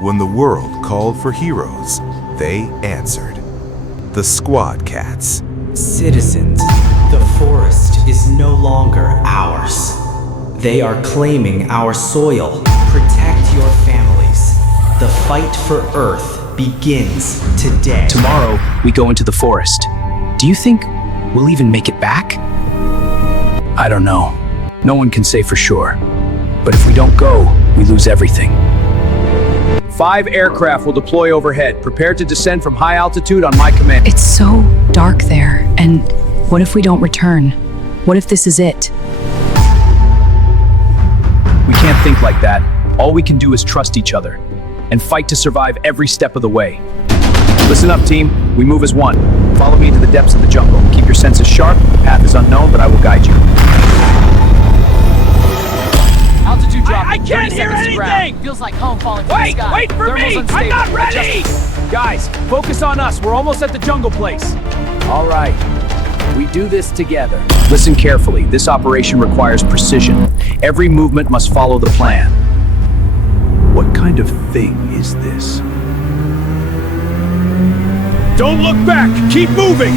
When the world called for heroes, they answered. The Squad Cats. Citizens, the forest is no longer ours. They are claiming our soil. Protect your families. The fight for Earth begins today. Tomorrow, we go into the forest. Do you think we'll even make it back? I don't know. No one can say for sure. But if we don't go, we lose everything. 5 aircraft will deploy overhead. Prepare to descend from high altitude on my command. It's so dark there, and what if we don't return? What if this is it? We can't think like that. All we can do is trust each other and fight to survive every step of the way. Listen up, team. We move as one. Follow me into the depths of the jungle. Keep your senses sharp. The path is unknown, but I will guide you. Altitude drop. I can't hear anything! Feels like home falling from the sky. Wait for me! I'm not ready! Guys, focus on us. We're almost at the jungle place. All right. We do this together. Listen carefully. This operation requires precision. Every movement must follow the plan. What kind of thing is this? Don't look back! Keep moving!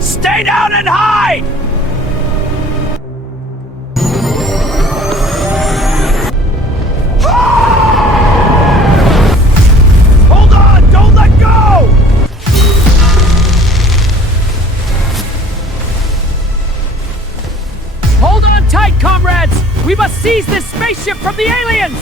Stay down and hide! Hold on! Don't let go! Hold on tight, comrades! We must seize this spaceship from the aliens!